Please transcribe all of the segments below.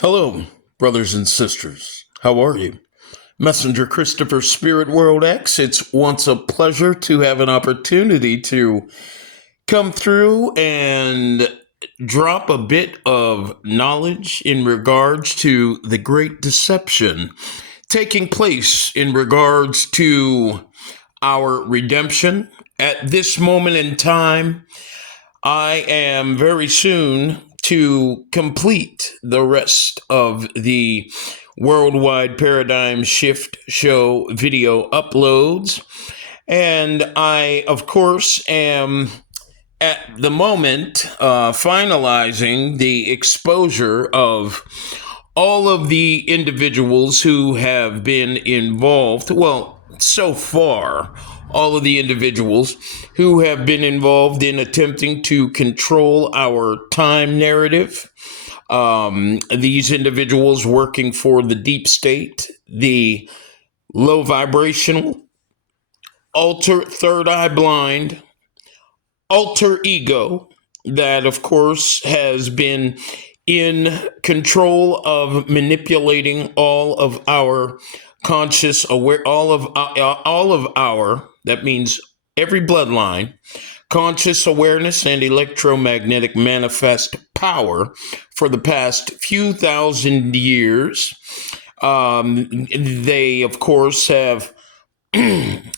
Hello, brothers and sisters. How are you? Messenger Christopher Spirit World X. It's once a pleasure to have an opportunity to come through and drop a bit of knowledge in regards to the great deception taking place in regards to our redemption. At this moment in time, I am very soon to complete the rest of the Worldwide Paradigm Shift Show video uploads. And I, of course, am at the moment finalizing the exposure of all of the individuals who have been involved. Well, so far, all of the individuals who have been involved in attempting to control our time narrative. These individuals working for the deep state, the low vibrational, alter third eye blind, alter ego, that of course has been in control of manipulating all of our conscious aware, all of our, that means every bloodline, conscious awareness and electromagnetic manifest power for the past few thousand years. They, of course, have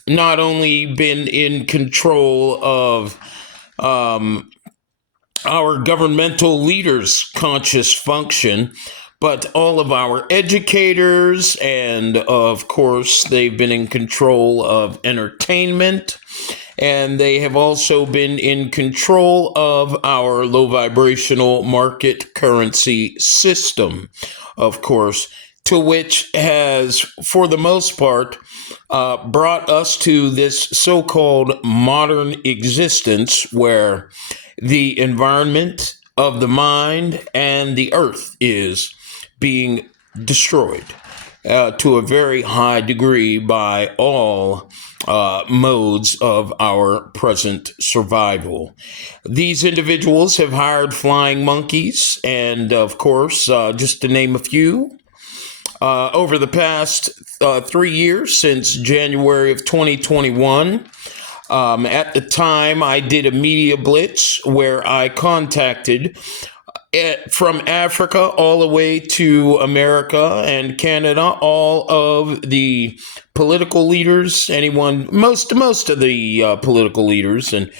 not only been in control of our governmental leaders' conscious function, but all of our educators, and of course, they've been in control of entertainment, and they have also been in control of our low vibrational market currency system, of course, to which has, for the most part, brought us to this so-called modern existence where the environment of the mind and the earth is being destroyed to a very high degree by all modes of our present survival. These individuals have hired flying monkeys, and of course, just to name a few, over the past 3 years, since January of 2021, at the time, I did a media blitz where I contacted from Africa all the way to America and Canada, all of the political leaders, most of the political leaders, and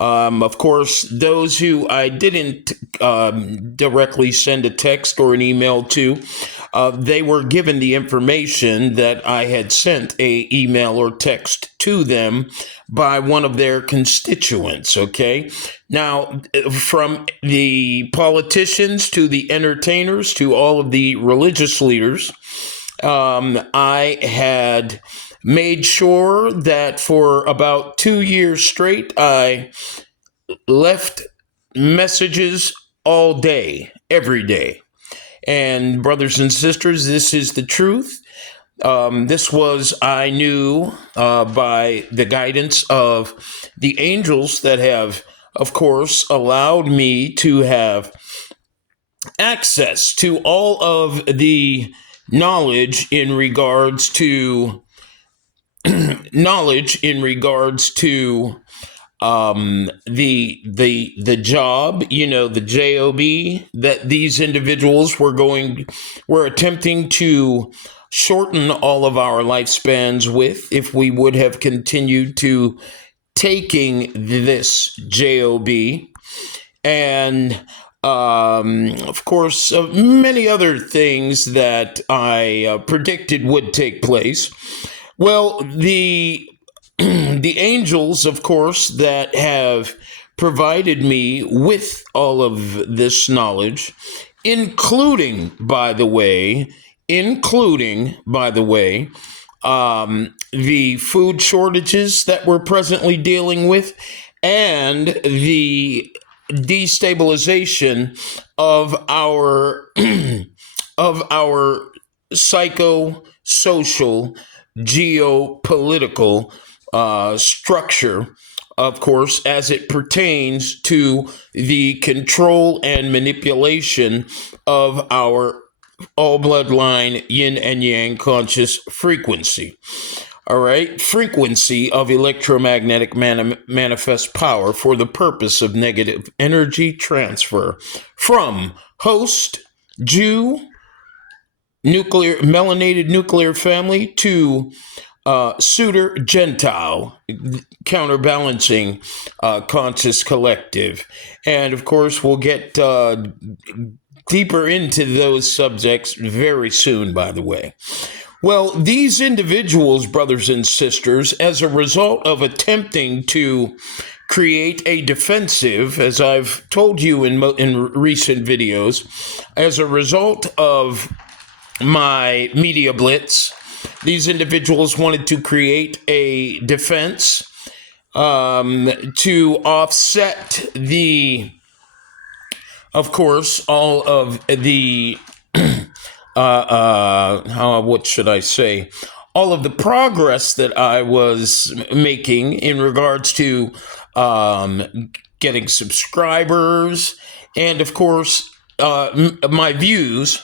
of course, those who I didn't directly send a text or an email to, they were given the information that I had sent a email or text to them by one of their constituents, okay? Now, from the politicians to the entertainers to all of the religious leaders, I had made sure that for about 2 years straight, I left messages all day, every day. And brothers and sisters, this is the truth. This was, I knew, by the guidance of the angels that have, of course, allowed me to have access to all of the knowledge in regards to the job, the job that these individuals were attempting to shorten all of our lifespans with, if we would have continued to taking this job, and of course, many other things that I predicted would take place. Well, the the angels, of course, that have provided me with all of this knowledge, including, by the way, the food shortages that we're presently dealing with, and the destabilization of our of our psychosocial, geopolitical structure, of course, as it pertains to the control and manipulation of our all bloodline yin and yang conscious frequency. All right, frequency of electromagnetic manifest power for the purpose of negative energy transfer from host Jew melanated nuclear family to suitor Gentile, counterbalancing conscious collective. And of course, we'll get deeper into those subjects very soon, by the way. Well, these individuals, brothers and sisters, as a result of attempting to create a defensive, as I've told you in recent videos, as a result of my media blitz, these individuals wanted to create a defense to offset of course, all of the what should I say? All of the progress that I was making in regards to getting subscribers and, of course, my views.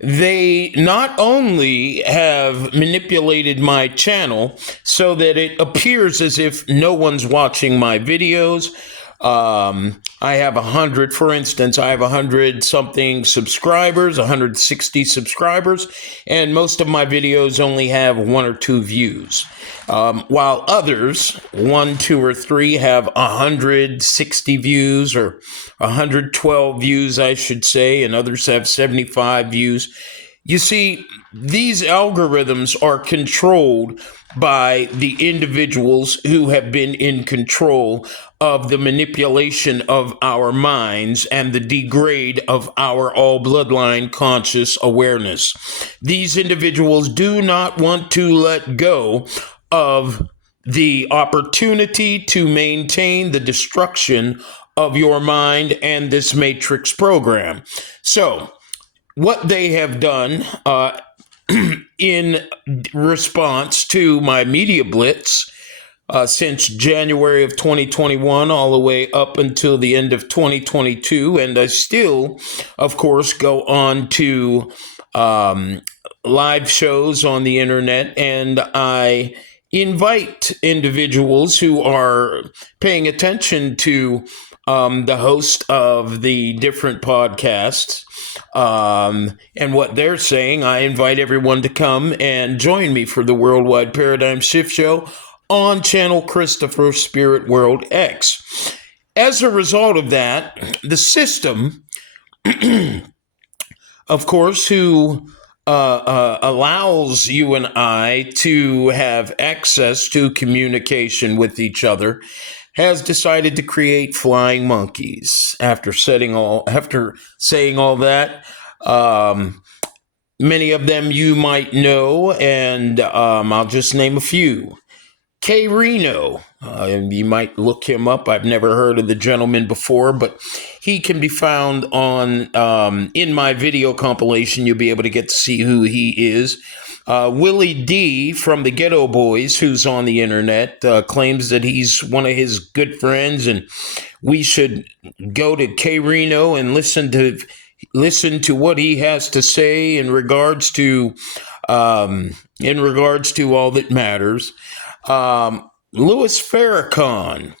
They not only have manipulated my channel so that it appears as if no one's watching my videos. I have 100, for instance, I have 100 something subscribers, 160 subscribers, and most of my videos only have 1 or 2 views. While others, 1, 2, or 3 have 160 views or 112 views, I should say, and others have 75 views. You see, these algorithms are controlled by the individuals who have been in control of the manipulation of our minds and the degrade of our all bloodline conscious awareness. These individuals do not want to let go of the opportunity to maintain the destruction of your mind and this matrix program. So, what they have done in response to my media blitz since January of 2021 all the way up until the end of 2022, and I still, of course, go on to live shows on the internet, and I invite individuals who are paying attention to the host of the different podcasts and what they're saying. I invite everyone to come and join me for the Worldwide Paradigm Shift Show on channel Christopher Spirit World X. As a result of that, the system, of course, who allows you and I to have access to communication with each other, has decided to create flying monkeys. After saying all that, many of them you might know, and I'll just name a few. K. Reno, you might look him up. I've never heard of the gentleman before, but he can be found on in my video compilation. You'll be able to get to see who he is. Willie D from the Ghetto Boys, who's on the internet, claims that he's one of his good friends, and we should go to K. Reno and listen to what he has to say in regards to all that matters. Louis Farrakhan.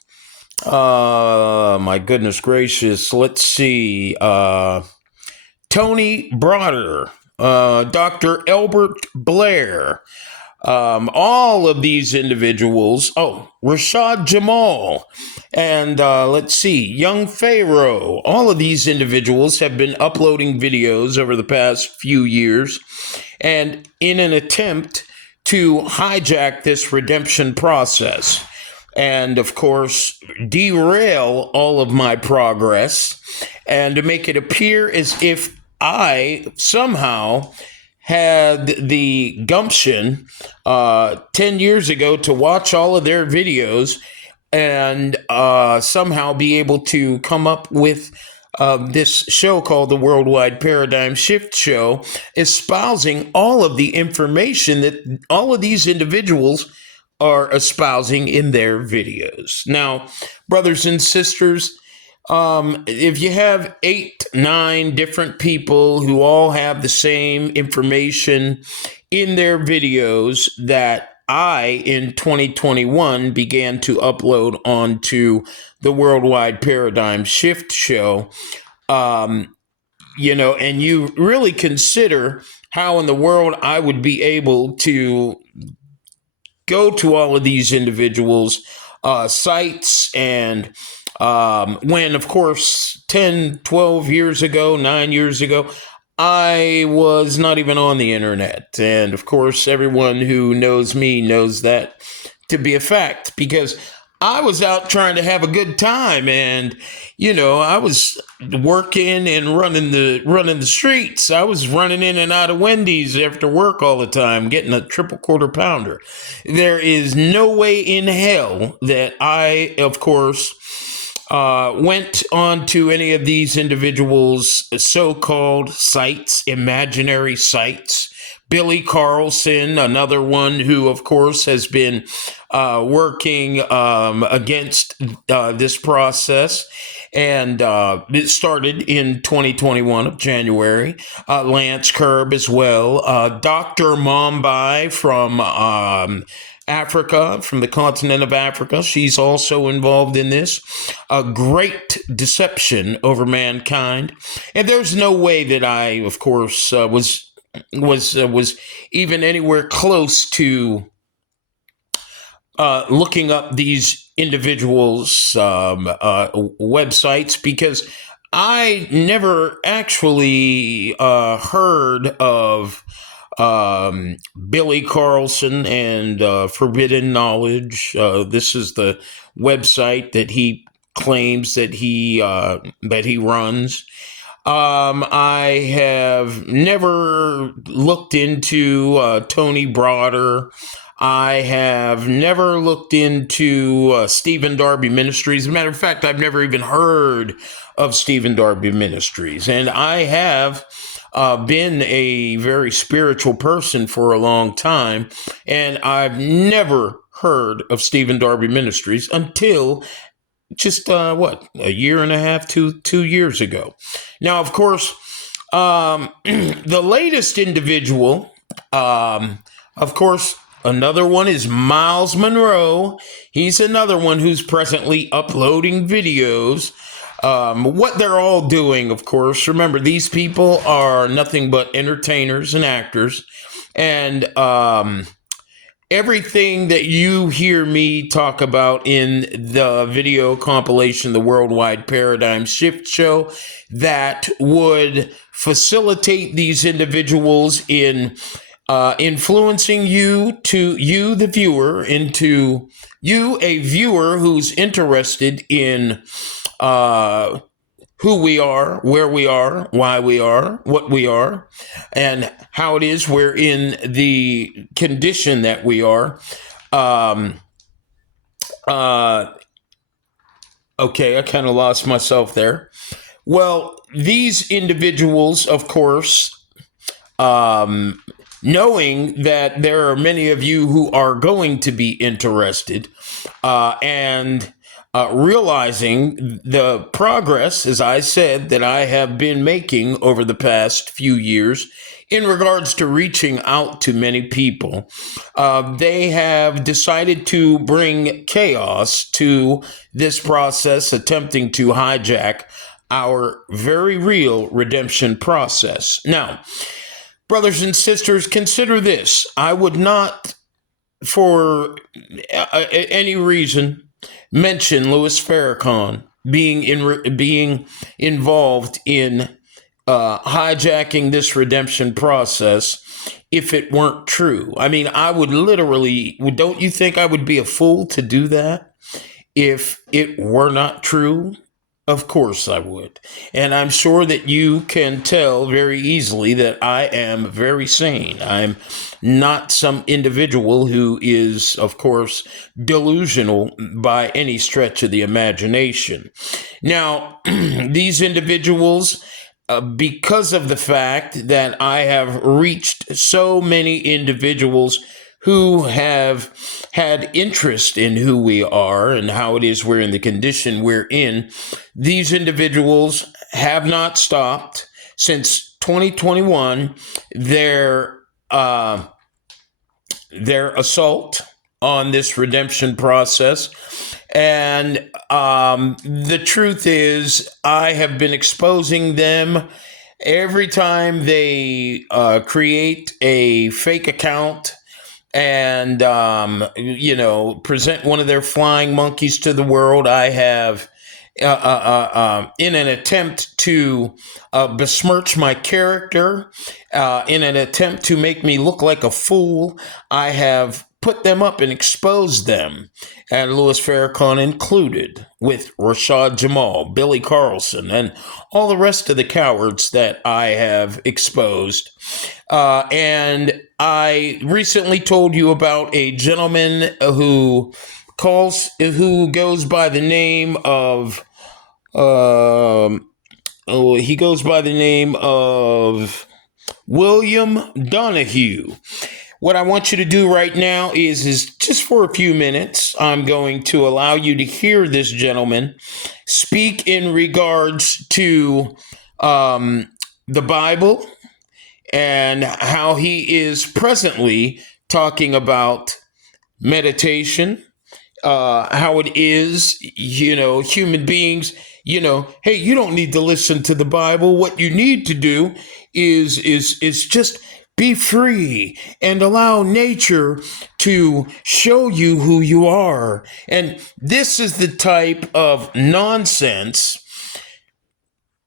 My goodness gracious. Let's see. Tony Broder. Dr. Albert Blair, all of these individuals, Rashad Jamal, and let's see, Young Pharaoh, all of these individuals have been uploading videos over the past few years, and in an attempt to hijack this redemption process, and of course, derail all of my progress, and to make it appear as if I somehow had the gumption 10 years ago to watch all of their videos and somehow be able to come up with this show called the Worldwide Paradigm Shift Show, espousing all of the information that all of these individuals are espousing in their videos. Now, brothers and sisters, If you have 8, 9 different people who all have the same information in their videos that I, in 2021, began to upload onto the Worldwide Paradigm Shift show, um, and you really consider how in the world I would be able to go to all of these individuals' sites and when, of course, 10, 12 years ago, 9 years ago, I was not even on the internet. And of course, everyone who knows me knows that to be a fact because I was out trying to have a good time, and I was working and running the streets. I was running in and out of Wendy's after work all the time, getting a triple quarter pounder. There is no way in hell that I, of course, went onto any of these individuals' so-called sites, imaginary sites. Billy Carlson, another one who, of course, has been working against this process. And it started in 2021 of January. Lance Kerb as well. Dr. Mumbai from Africa, from the continent of Africa. She's also involved in this. A great deception over mankind. And there's no way that I, of course, was even anywhere close to looking up these individuals' websites because I never actually heard of Billy Carlson and Forbidden Knowledge. This is the website that he claims that he runs. I have never looked into Tony Broder. I have never looked into Stephen Darby Ministries. As a matter of fact, I've never even heard of Stephen Darby Ministries. And I have been a very spiritual person for a long time, and I've never heard of Stephen Darby Ministries until just a year and a half, 2 years ago. Now, of course, the latest individual, of course, another one is Miles Monroe. He's another one who's presently uploading videos. What they're all doing, of course, remember, these people are nothing but entertainers and actors. And everything that you hear me talk about in the video compilation, the Worldwide Paradigm Shift show, that would facilitate these individuals in influencing you, the viewer, into you, a viewer who's interested in who we are, where we are, why we are, what we are, and how it is we're in the condition that we are. Okay, I kind of lost myself there. Well, these individuals, of course, knowing that there are many of you who are going to be interested, and realizing the progress, as I said, that I have been making over the past few years in regards to reaching out to many people, they have decided to bring chaos to this process, attempting to hijack our very real redemption process. Now, brothers and sisters, consider this. I would not, for any reason, mention Louis Farrakhan being involved in hijacking this redemption process if it weren't true. I mean, I would literally, don't you think I would be a fool to do that if it were not true? Of course I would. And I'm sure that you can tell very easily that I am very sane. I'm not some individual who is, of course, delusional by any stretch of the imagination. Now, these individuals, because of the fact that I have reached so many individuals who have had interest in who we are and how it is we're in the condition we're in. These individuals have not stopped since 2021 their assault on this redemption process. And the truth is, I have been exposing them every time they create a fake account and, present one of their flying monkeys to the world. I have, in an attempt to besmirch my character, in an attempt to make me look like a fool, I have put them up and exposed them, and Louis Farrakhan included, with Rashad Jamal, Billy Carlson, and all the rest of the cowards that I have exposed. And I recently told you about a gentleman who goes by the name of William Donahue. What I want you to do right now is just for a few minutes, I'm going to allow you to hear this gentleman speak in regards to the Bible and how he is presently talking about meditation, how it is, human beings, hey, you don't need to listen to the Bible. What you need to do is just be free and allow nature to show you who you are. And this is the type of nonsense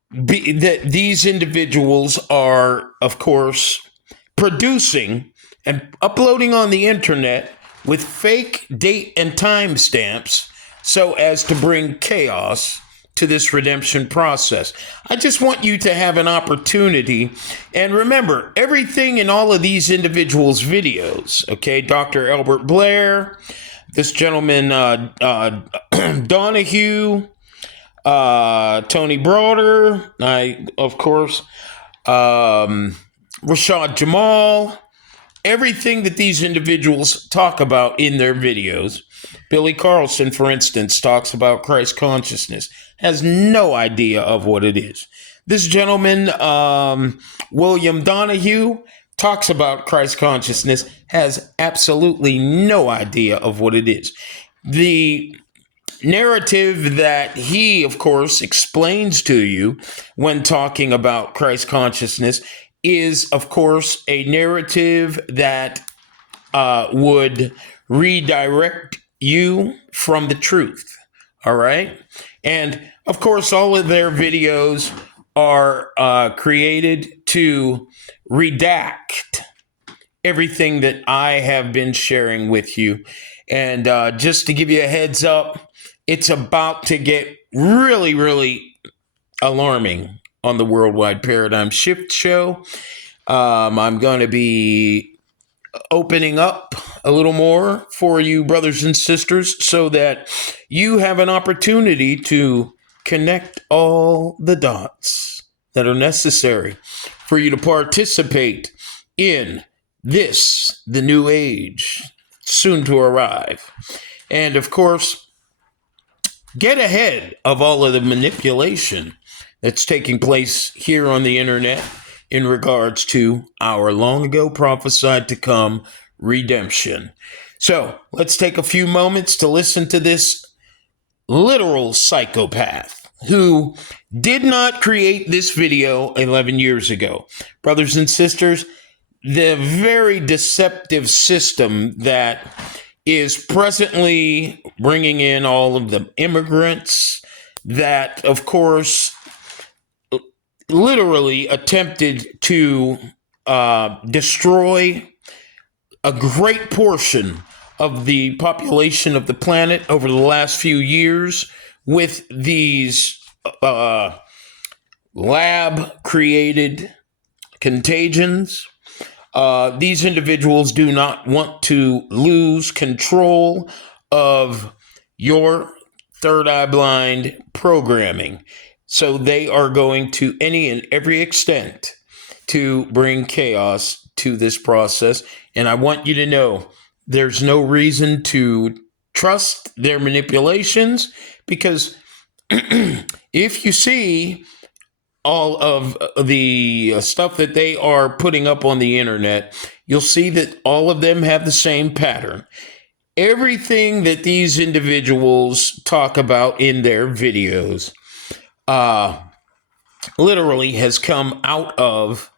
that these individuals are, of course, producing and uploading on the internet with fake date and time stamps so as to bring chaos to this redemption process. I just want you to have an opportunity. And remember, everything in all of these individuals' videos, okay, Dr. Albert Blair, this gentleman, Donahue, Tony Broder, Rashad Jamal, everything that these individuals talk about in their videos. Billy Carlson, for instance, talks about Christ consciousness, has no idea of what it is. This gentleman, William Donahue, talks about Christ consciousness, has absolutely no idea of what it is. The narrative that he, of course, explains to you when talking about Christ consciousness is, of course, a narrative that would redirect you from the truth. All right. And of course, all of their videos are created to redact everything that I have been sharing with you. And just to give you a heads up, it's about to get really, really alarming on the Worldwide Paradigm Shift Show. I'm going to be opening up a little more for you, brothers and sisters, so that you have an opportunity to connect all the dots that are necessary for you to participate in this, the new age, soon to arrive. And of course, get ahead of all of the manipulation that's taking place here on the internet in regards to our long ago prophesied to come redemption. So let's take a few moments to listen to this literal psychopath who did not create this video 11 years ago. Brothers and sisters, the very deceptive system that is presently bringing in all of the immigrants that, of course, literally attempted to destroy a great portion of the population of the planet over the last few years with these lab-created contagions. These individuals do not want to lose control of your third eye blind programming. So they are going to any and every extent to bring chaos to this process. And I want you to know There's no reason to trust their manipulations, because if you see all of the stuff that they are putting up on the internet, you'll see that all of them have the same pattern. Everything that these individuals talk about in their videos literally has come out of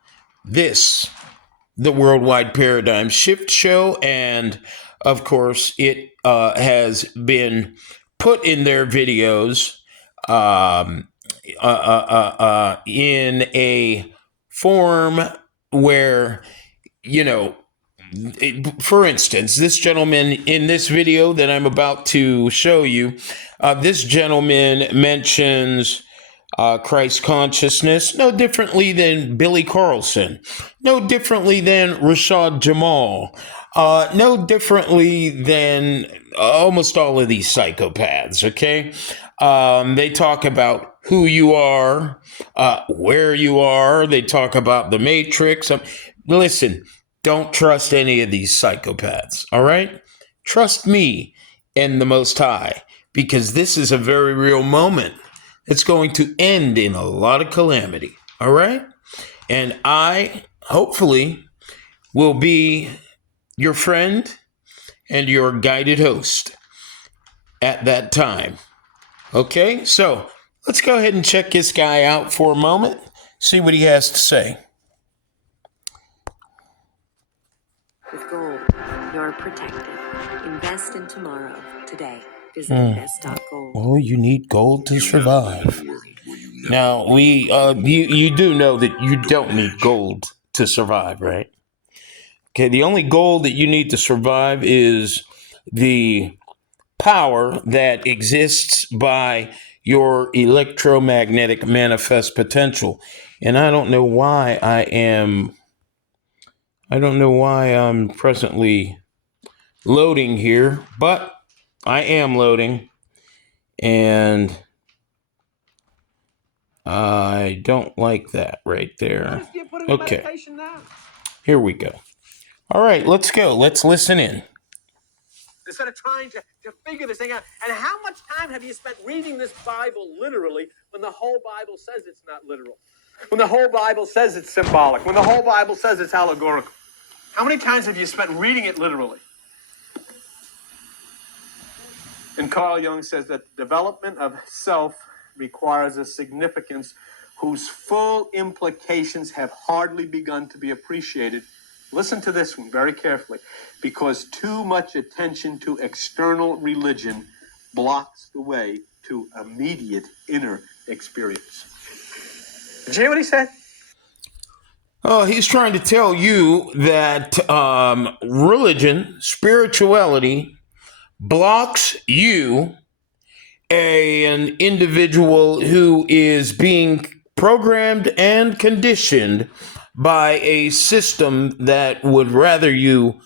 the Worldwide Paradigm Shift show, and of course it has been put in their videos in a form where, for instance, this gentleman in this video that I'm about to show you, this gentleman mentions Christ consciousness no differently than Billy Carlson, no differently than Rashad Jamal, no differently than almost all of these psychopaths, okay? They talk about who you are, where you are. They talk about the Matrix. Listen, don't trust any of these psychopaths, all right? Trust me and the Most High, because this is a very real moment. It's going to end in a lot of calamity, all right? And I, hopefully, will be your friend and your guided host at that time. Okay, so let's go ahead and check this guy out for a moment, see what he has to say. With gold, you're protected. Invest in tomorrow, today. Visit invest.gold. Oh, you need gold to survive. Now, you do know that you don't need gold to survive, right? Okay, the only gold that you need to survive is the power that exists by your electromagnetic manifest potential. And I don't know why I'm presently loading here, but I am loading, and I don't like that right there. Okay, here we go. All right, let's go. Let's listen in. Instead of trying to figure this thing out. And how much time have you spent reading this Bible literally when the whole Bible says it's not literal? When the whole Bible says it's symbolic? When the whole Bible says it's allegorical? How many times have you spent reading it literally? And Carl Jung says that the development of self requires a significance whose full implications have hardly begun to be appreciated. Listen to this one very carefully, because too much attention to external religion blocks the way to immediate inner experience. Did you hear what he said? Oh, he's trying to tell you that religion, spirituality, blocks you, an individual who is being programmed and conditioned by a system that would rather you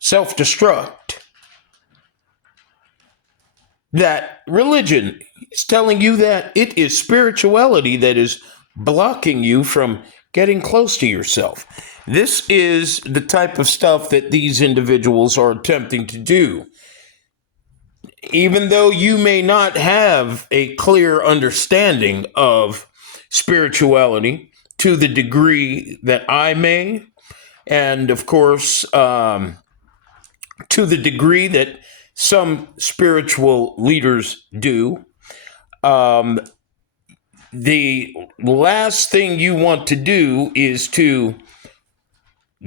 self-destruct. That religion is telling you that it is spirituality that is blocking you from getting close to yourself. This is the type of stuff that these individuals are attempting to do. Even though you may not have a clear understanding of spirituality to the degree that I may, and of course, to the degree that some spiritual leaders do, the last thing you want to do is to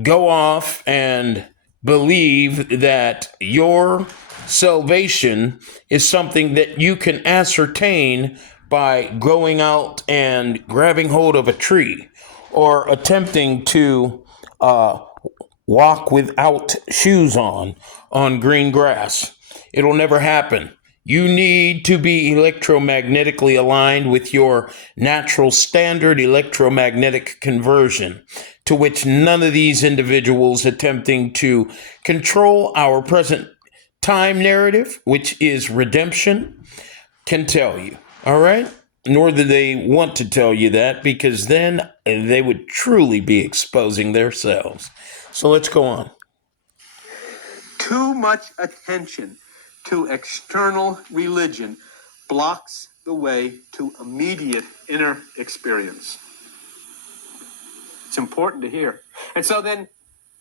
go off and believe that your salvation is something that you can ascertain by going out and grabbing hold of a tree or attempting to walk without shoes on green grass. It'll never happen. You need to be electromagnetically aligned with your natural standard electromagnetic conversion, to which none of these individuals attempting to control our present time narrative, which is redemption, can tell you. All right? Nor do they want to tell you that, because then they would truly be exposing themselves. So let's go on. Too much attention to external religion blocks the way to immediate inner experience. It's important to hear. And so then,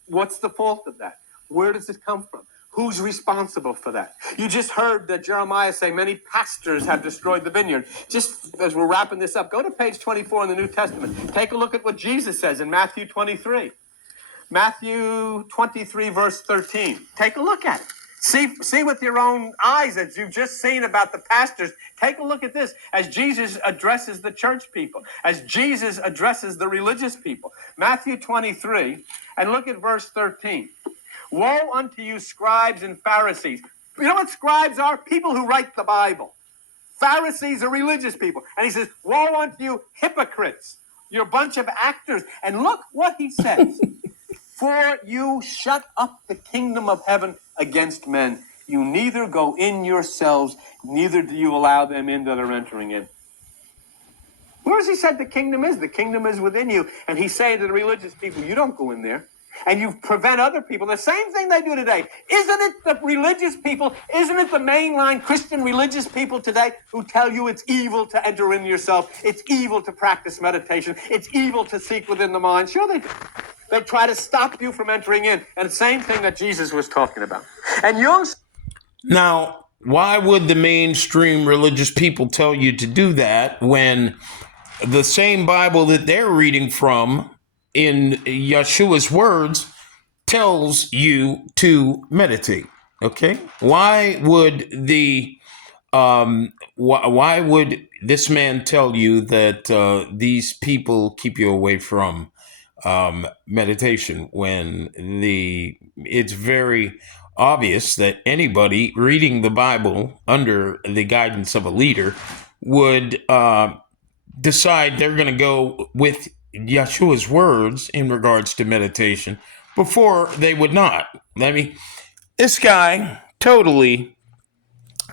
what's the fault of that? Where does it come from? Who's responsible for that? You just heard that Jeremiah say many pastors have destroyed the vineyard. Just as we're wrapping this up, go to page 24 in the New Testament. Take a look at what Jesus says in Matthew 23. Matthew 23, verse 13. Take a look at it. See with your own eyes as you've just seen about the pastors. Take a look at this as Jesus addresses the church people, as Jesus addresses the religious people. Matthew 23, and look at verse 13. Woe unto you, scribes and Pharisees. You know what scribes are? People who write the Bible. Pharisees are religious people. And he says, woe unto you, hypocrites. You're a bunch of actors. And look what he says. For you shut up the kingdom of heaven against men. You neither go in yourselves, neither do you allow them in that are entering in. Where has he said the kingdom is? The kingdom is within you. And he's saying to the religious people, you don't go in there. And you prevent other people. The same thing they do today. Isn't it the religious people, isn't it the mainline Christian religious people today who tell you it's evil to enter in yourself? It's evil to practice meditation. It's evil to seek within the mind. Sure they do. They try to stop you from entering in. And the same thing that Jesus was talking about. And Jung... Now, why would the mainstream religious people tell you to do that when the same Bible that they're reading from, in Yeshua's words, tells you to meditate? Okay, why would why would this man tell you that these people keep you away from meditation when it's very obvious that anybody reading the Bible under the guidance of a leader would decide they're going to go with Yeshua's words in regards to meditation before they would not. I mean, this guy totally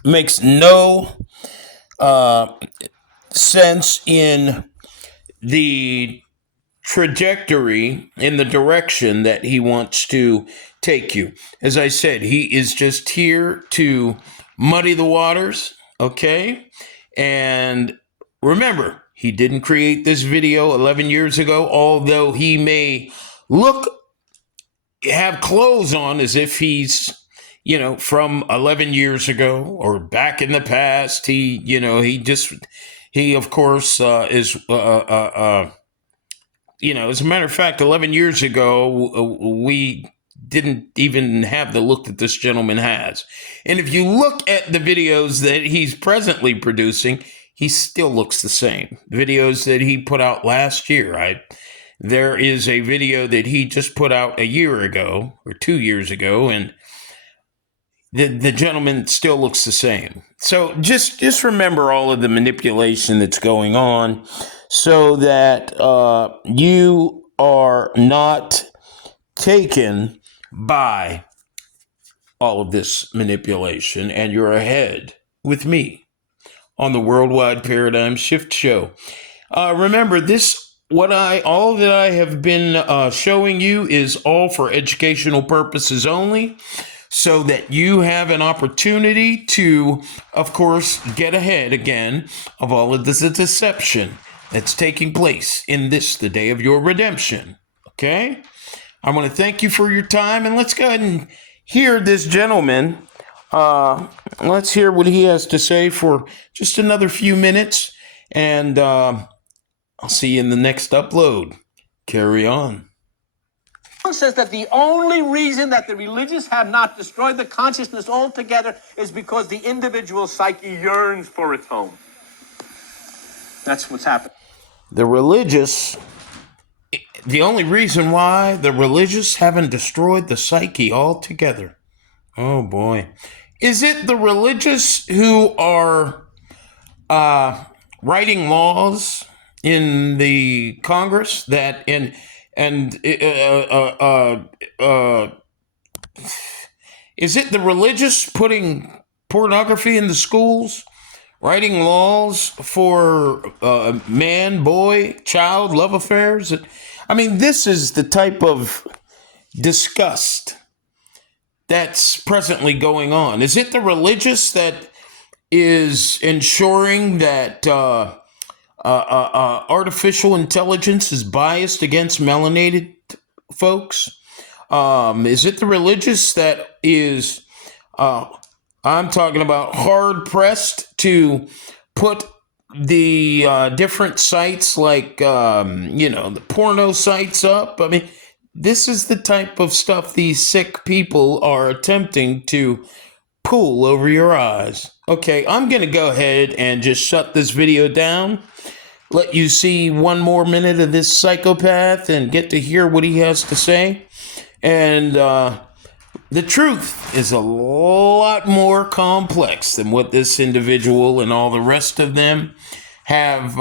makes no sense in the trajectory, in the direction that he wants to take you. As I said, he is just here to muddy the waters, okay? And remember, he didn't create this video 11 years ago, although he may have clothes on as if he's, from 11 years ago or back in the past. He of course, is, as a matter of fact, 11 years ago, we didn't even have the look that this gentleman has. And if you look at the videos that he's presently producing, he still looks the same. Videos that he put out last year, there is a video that he just put out a year ago or 2 years ago, and the gentleman still looks the same. So just remember all of the manipulation that's going on so that you are not taken by all of this manipulation, and you're ahead with me on the Worldwide Paradigm Shift Show. Remember, all that I have been showing you is all for educational purposes only, so that you have an opportunity to, of course, get ahead again of all of this deception that's taking place in this, the day of your redemption. Okay? I want to thank you for your time, and let's go ahead and hear this gentleman. Let's hear what he has to say for just another few minutes, and I'll see you in the next upload. Carry on. Says that the only reason that the religious have not destroyed the consciousness altogether is because the individual psyche yearns for its home. That's what's happened. The only reason why the religious haven't destroyed the psyche altogether. Oh boy. Is it the religious who are writing laws in the Congress that is it the religious putting pornography in the schools, writing laws for man, boy, child love affairs? I mean, this is the type of disgust that's presently going on? Is it the religious that is ensuring that artificial intelligence is biased against melanated folks? Is it the religious that is, I'm talking about, hard pressed to put the different sites like, the porno sites up? I mean, this is the type of stuff these sick people are attempting to pull over your eyes. Okay, I'm going to go ahead and just shut this video down, let you see one more minute of this psychopath and get to hear what he has to say. And the truth is a lot more complex than what this individual and all the rest of them have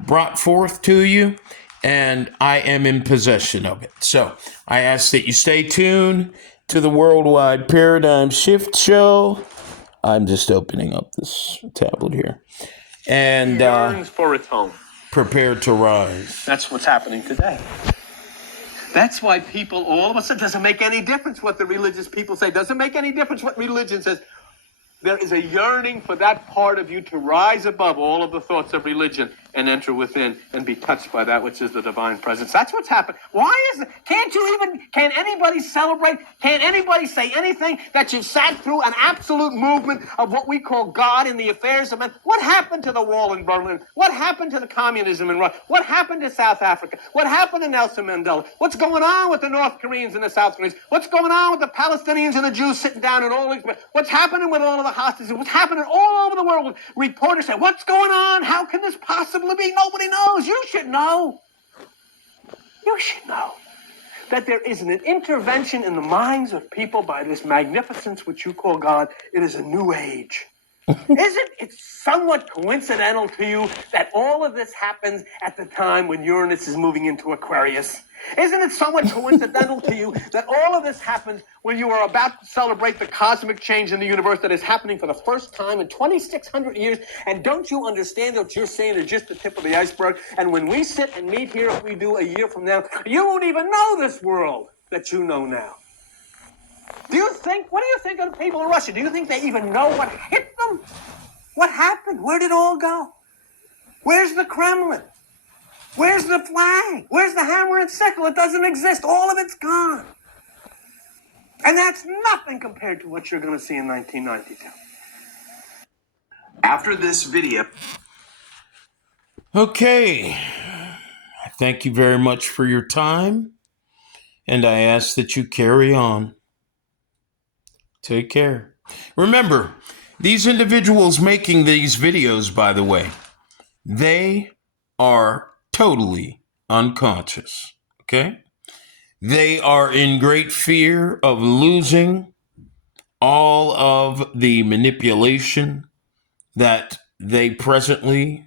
brought forth to you. And I am in possession of it. So I ask that you stay tuned to the Worldwide Paradigm Shift Show. I'm just opening up this tablet here. And yearns for its home. prepare to rise. That's what's happening today. That's why people all of a sudden, doesn't make any difference what the religious people say. Doesn't make any difference what religion says. There is a yearning for that part of you to rise above all of the thoughts of religion and enter within and be touched by that which is the divine presence. That's what's happened. Why is it? Can anybody celebrate? Can anybody say anything that you've sat through an absolute movement of what we call God in the affairs of men? What happened to the wall in Berlin? What happened to the communism in Russia? What happened to South Africa? What happened to Nelson Mandela? What's going on with the North Koreans and the South Koreans? What's going on with the Palestinians and the Jews sitting down in all these? What's happening with all of the hostages? What's happening all over the world? Reporters say, what's going on? How can this possibly be? Nobody knows. You should know. You should know that there is an intervention in the minds of people by this magnificence which you call God. It is a new age. Isn't it somewhat coincidental to you that all of this happens at the time when Uranus is moving into Aquarius? Isn't it somewhat coincidental to you that all of this happens when you are about to celebrate the cosmic change in the universe that is happening for the first time in 2,600 years? And don't you understand that you're saying is just the tip of the iceberg? And when we sit and meet here, if we do a year from now, you won't even know this world that you know now. What do you think of the people in Russia? Do you think they even know what hit them? What happened? Where did it all go? Where's the Kremlin? Where's the flag? Where's the hammer and sickle? It doesn't exist. All of it's gone. And that's nothing compared to what you're going to see in 1992. After this video. Okay. Thank you very much for your time. And I ask that you carry on. Take care. Remember, these individuals making these videos, by the way, they are totally unconscious. Okay? They are in great fear of losing all of the manipulation that they presently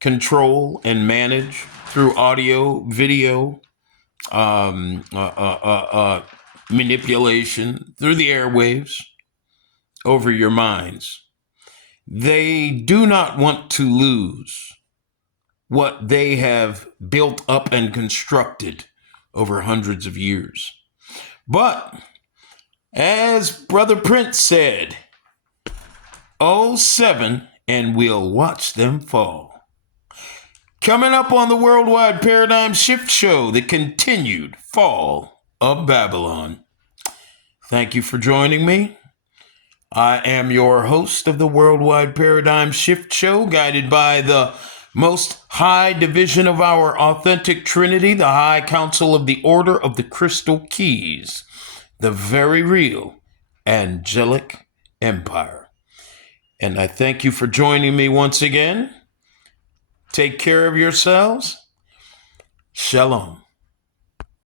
control and manage through audio, video, manipulation through the airwaves over your minds. They do not want to lose what they have built up and constructed over hundreds of years. But as Brother Prince said, 07 and we'll watch them fall. Coming up on the Worldwide Paradigm Shift Show, the continued fall of Babylon. Thank you for joining me. I am your host of the Worldwide Paradigm Shift Show, guided by the most high division of our authentic Trinity, the High Council of the Order of the Crystal Keys, the very real Angelic Empire. And I thank you for joining me once again. Take care of yourselves. Shalom.